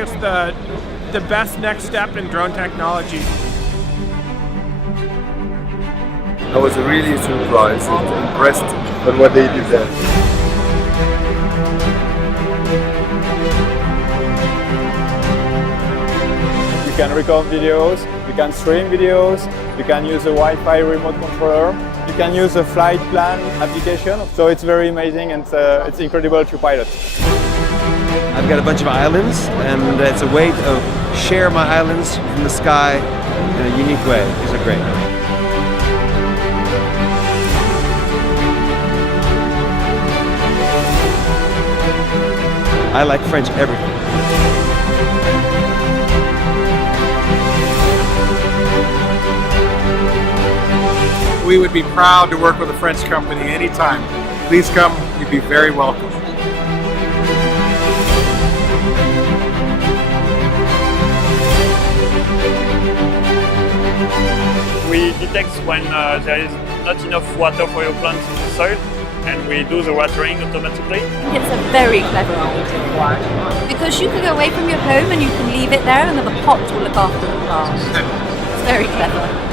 it's the best next step in drone technology. I was really surprised and impressed on what they did there. You can record videos, you can stream videos, you can use a Wi-Fi remote controller, you can use a flight plan application, so it's very amazing and it's incredible to pilot. I've got a bunch of islands and it's a way to share my islands from the sky in a unique way. These are great. I like French everything. We would be proud to work with a French company anytime. Please come, you'd be very welcome. We detect when there is not enough water for your plants in the soil, and we do the watering automatically. It's a very clever idea because you can go away from your home and you can leave it there and then the pot will look after the plants. It's very clever.